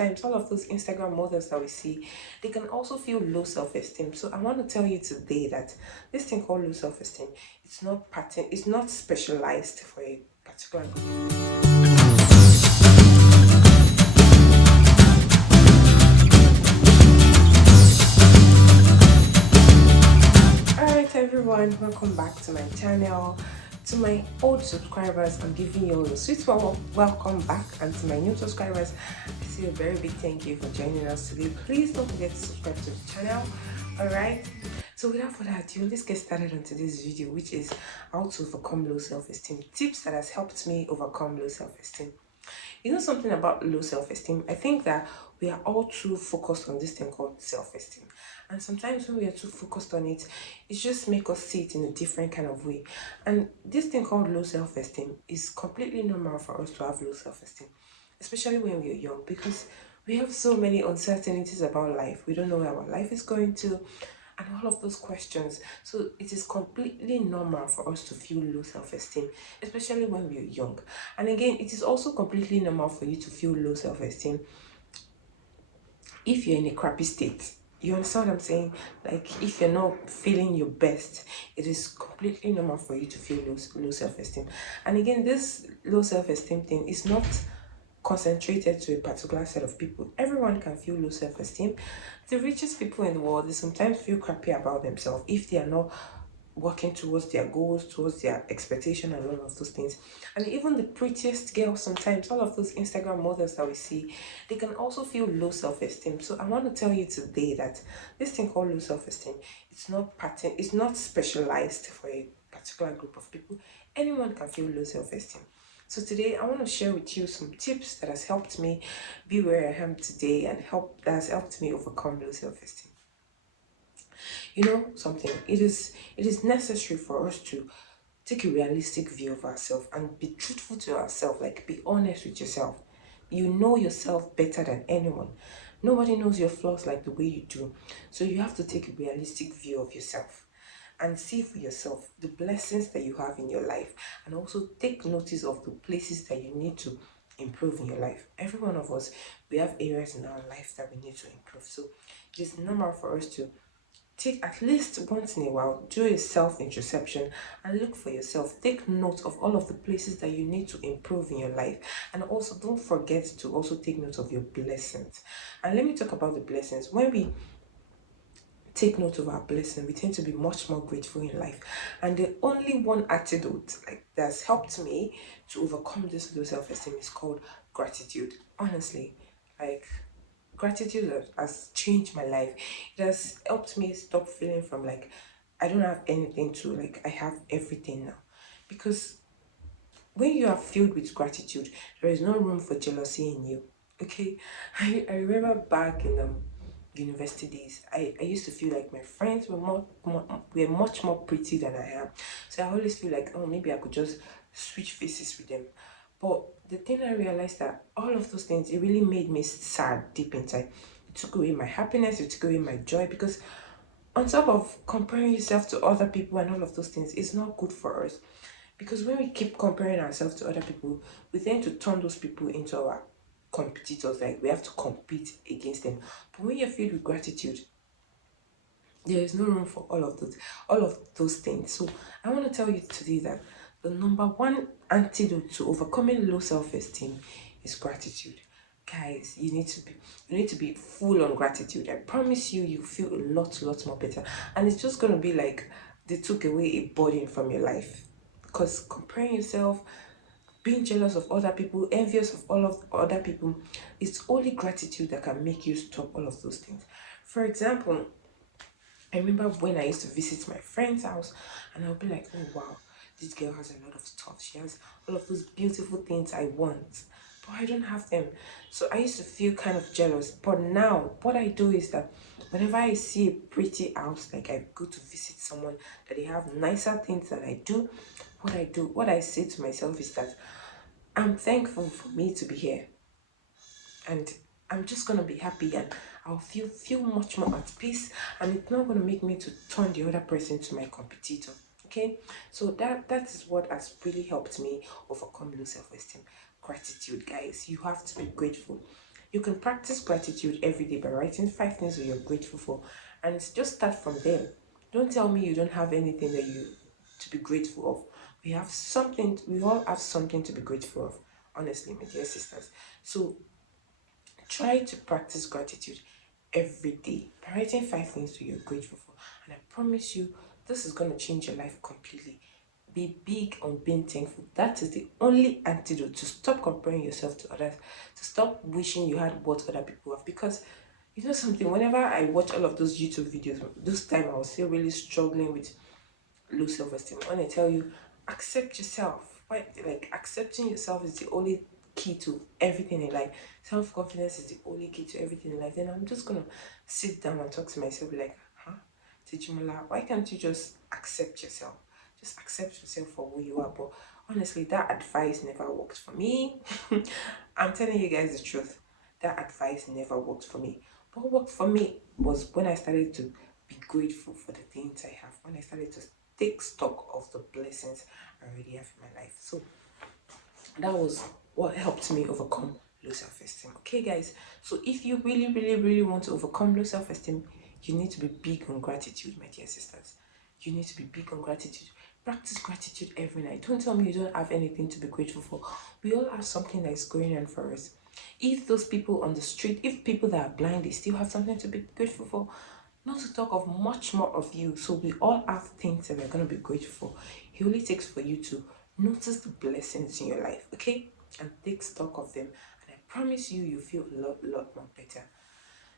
sometimes all of those Instagram models that we see, they can also feel low self-esteem. So I want to tell you today that this thing called low self-esteem, it's not specialized for a particular group. Alright everyone, welcome back to my channel. To my old subscribers, I'm giving you all a sweet welcome back, and to my new subscribers, I say a very big thank you for joining us today. Please don't forget to subscribe to the channel. Alright, so without further ado, let's get started on today's video, which is how to overcome low self-esteem. Tips that has helped me overcome low self-esteem. You know something about low self-esteem? I think that we are all too focused on this thing called self-esteem. And sometimes when we are too focused on it, it just makes us see it in a different kind of way. And this thing called low self-esteem is completely normal for us to have low self-esteem, especially when we are young, because we have so many uncertainties about life. We don't know where our life is going to, and all of those questions. So it is completely normal for us to feel low self-esteem, especially when we're young. And again, it is also completely normal for you to feel low self-esteem if you're in a crappy state. You understand what I'm saying? Like, if you're not feeling your best, it is completely normal for you to feel low self-esteem. And again, this low self-esteem thing is not concentrated to a particular set of people. Everyone can feel low self-esteem. The richest people in the world, they sometimes feel crappy about themselves if they are not working towards their goals, towards their expectation, and all of those things. And even the prettiest girls, sometimes all of those Instagram models that we see, they can also feel low self-esteem. So I want to tell you today that this thing called low self-esteem, it's not specialized for a particular group of people. Anyone can feel low self-esteem. So today I want to share with you some tips that has helped me be where I am today, and that has helped me overcome low self-esteem. You know something, it is necessary for us to take a realistic view of ourselves and be truthful to ourselves, like be honest with yourself. You know yourself better than anyone. Nobody knows your flaws like the way you do. So you have to take a realistic view of yourself and see for yourself the blessings that you have in your life, and also take notice of the places that you need to improve in your life. Every one of us, we have areas in our life that we need to improve. So it is normal for us to take at least once in a while, do a self-introspection and look for yourself. Take note of all of the places that you need to improve in your life. And also don't forget to also take note of your blessings. And let me talk about the blessings. When we take note of our blessing, we tend to be much more grateful in life. And the only one antidote like that's helped me to overcome this low self-esteem is called gratitude. Honestly, like, gratitude has changed my life. It has helped me stop feeling from like I don't have anything to like I have everything now. Because when you are filled with gratitude, there is no room for jealousy in you. Okay, I remember back in university days, I used to feel like my friends were much more pretty than I am. So I always feel like, oh, maybe I could just switch faces with them. But the thing I realized, that all of those things, it really made me sad deep inside. It took away my happiness, it took away my joy, because on top of comparing yourself to other people and all of those things, it's not good for us. Because when we keep comparing ourselves to other people, we tend to turn those people into our competitors. Like, we have to compete against them. But when you're filled with gratitude, there is no room for all of those things. So I want to tell you today that the number one antidote to overcoming low self-esteem is gratitude. Guys, you need to be full on gratitude. I promise you, you feel a lot more better. And it's just gonna be like they took away a burden from your life. Because comparing yourself, being jealous of other people, envious of all of other people, it's only gratitude that can make you stop all of those things. For example, I remember when I used to visit my friend's house, and I'll be like, oh wow, this girl has a lot of stuff. She has all of those beautiful things I want, but I don't have them. So I used to feel kind of jealous. But now, what I do is that whenever I see a pretty house, like I go to visit someone that they have nicer things than I do, what I say to myself is that I'm thankful for me to be here, and I'm just gonna be happy, and I'll feel much more at peace, and it's not gonna make me to turn the other person to my competitor. Okay, so that is what has really helped me overcome low self-esteem. Gratitude, guys. You have to be grateful. You can practice gratitude every day by writing 5 things that you're grateful for, and just start from there. Don't tell me you don't have anything that you to be grateful of. We have something. We all have something to be grateful of. Honestly, my dear sisters. So try to practice gratitude every day by writing 5 things that you're grateful for. And I promise you, this is going to change your life completely. Be big on being thankful. That is the only antidote to stop comparing yourself to others, to stop wishing you had what other people have. Because you know something, whenever I watch all of those YouTube videos, this time I was still really struggling with low self-esteem. When I tell you, accept yourself. Why? Like accepting yourself is the only key to everything in life. Self-confidence is the only key to everything in life. Then I'm just gonna sit down and talk to myself, be like, huh? Tijumala, why can't you just accept yourself? Just accept yourself for who you are. But honestly, that advice never worked for me. I'm telling you guys the truth. That advice never worked for me. But what worked for me was when I started to be grateful for the things I have, when I started to take stock of the blessings I already have in my life. So that was what helped me overcome low self-esteem. Okay, guys. So if you really want to overcome low self-esteem, you need to be big on gratitude, my dear sisters. You need to be big on gratitude. Practice gratitude every night. Don't tell me you don't have anything to be grateful for. We all have something that is going on for us. If those people on the street, if people that are blind, they still have something to be grateful for, not to talk of much more of you. So we all have things that we're going to be grateful for. It only takes for you to notice the blessings in your life, okay? And take stock of them. And I promise you, you feel a lot more better.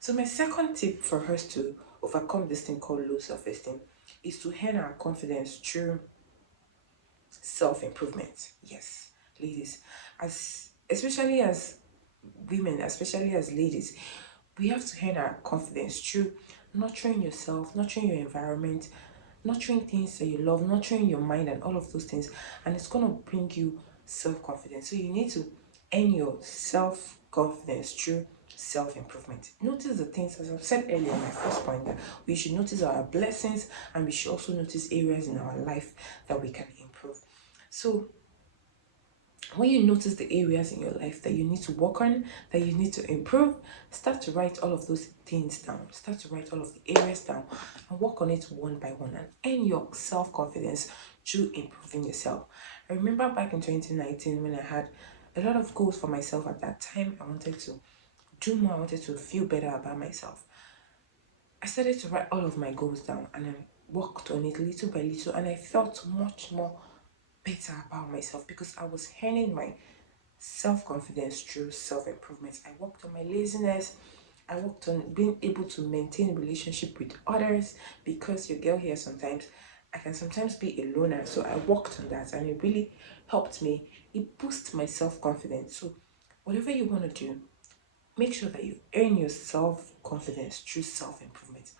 So my second tip for us to overcome this thing called low self-esteem is to earn our confidence through self-improvement. Yes, ladies, as especially as women, especially as ladies, we have to earn our confidence through nurturing yourself, nurturing your environment, nurturing things that you love, nurturing your mind, and all of those things. And it's going to bring you self confidence. So you need to earn your self confidence through self improvement. Notice the things, as I've said earlier in my first point, that we should notice our blessings and we should also notice areas in our life that we can improve. So when you notice the areas in your life that you need to work on, that you need to improve, start to write all of those things down. Start to write all of the areas down and work on it one by one and earn your self-confidence through improving yourself. I remember back in 2019 when I had a lot of goals for myself at that time. I wanted to do more, I wanted to feel better about myself. I started to write all of my goals down and I worked on it little by little, and I felt much more better about myself because I was earning my self-confidence through self-improvement. I worked on my laziness. I worked on being able to maintain a relationship with others, because your girl here sometimes, I can sometimes be a loner. So I worked on that and it really helped me. It boosted my self-confidence. So whatever you want to do, make sure that you earn your self-confidence through self-improvement.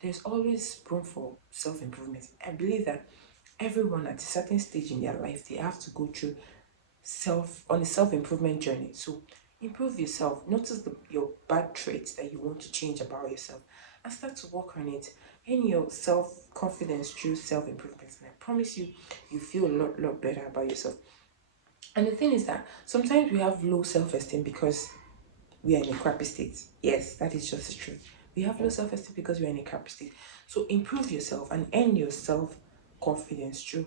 There's always room for self-improvement. I believe that everyone at a certain stage in their life, they have to go through on a self-improvement journey. So improve yourself. Notice your bad traits that you want to change about yourself and start to work on it. Earn your self-confidence through self-improvement. And I promise you, you feel a lot better about yourself. And the thing is that sometimes we have low self-esteem because we are in a crappy state. Yes, that is just the truth. We have low self-esteem because we are in a crappy state. So improve yourself and earn your self-confidence through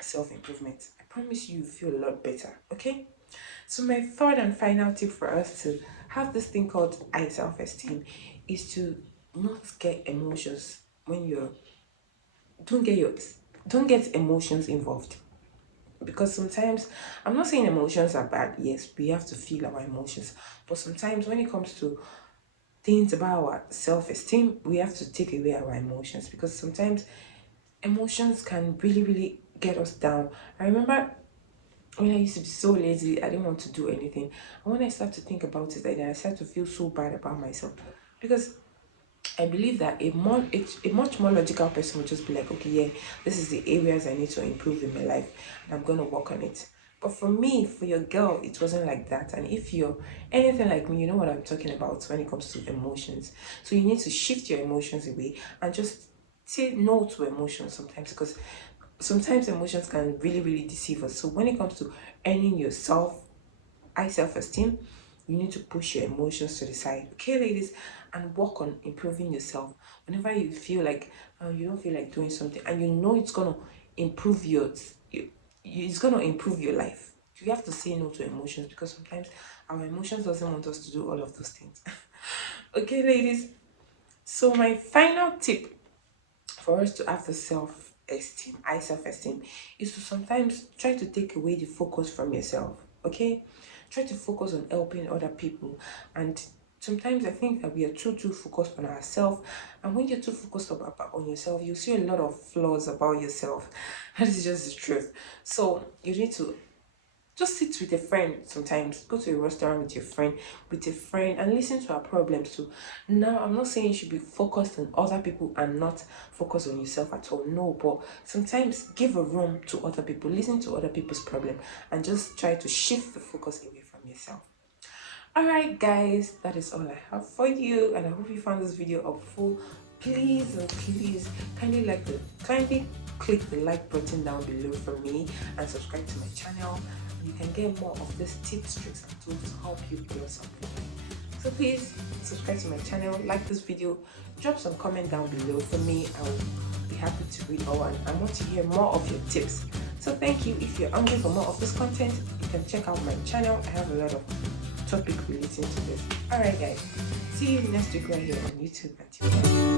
self-improvement. I promise you, feel a lot better. Okay? So my third and final tip for us to have this thing called high self-esteem is to not get emotions when you're don't get your don't get emotions involved. Because sometimes, I'm not saying emotions are bad. Yes, we have to feel our emotions, but sometimes when it comes to things about our self-esteem, we have to take away our emotions, because sometimes emotions can really get us down. I remember when I used to be so lazy, I didn't want to do anything. And when I start to think about it, then I start to feel so bad about myself, because I believe that a much more logical person would just be like, okay, yeah, this is the areas I need to improve in my life, and I'm gonna work on it. But for me, for your girl, it wasn't like that. And if you're anything like me, you know what I'm talking about when it comes to emotions. So you need to shift your emotions away and just say no to emotions sometimes, because sometimes emotions can really deceive us. So when it comes to earning yourself high self-esteem, you need to push your emotions to the side, okay, ladies, and work on improving yourself. Whenever you feel like you don't feel like doing something, and you know it's gonna improve it's gonna improve your life, you have to say no to emotions, because sometimes our emotions doesn't want us to do all of those things. Okay, ladies. So my final tip for us to have the self-esteem is to sometimes try to take away the focus from yourself. Okay, try to focus on helping other people. And sometimes I think that we are too focused on ourselves, and when you're too focused on yourself, you see a lot of flaws about yourself. That is just the truth. So you need to just sit with a friend sometimes. Go to a restaurant with a friend, and listen to her problems too. Now, I'm not saying you should be focused on other people and not focus on yourself at all. No, but sometimes give a room to other people, listen to other people's problem, and just try to shift the focus away from yourself. Alright guys, that is all I have for you, and I hope you found this video helpful. Please and please kindly click the like button down below for me, and subscribe to my channel. You can get more of these tips, tricks and tools to help you build something. So please subscribe to my channel, like this video, drop some comment down below for me. I will be happy to read all, and I want to hear more of your tips. So thank you. If you're hungry for more of this content, you can check out my channel. I have a lot of topic relating to this. Alright guys, see you next week right here on YouTube. Until then.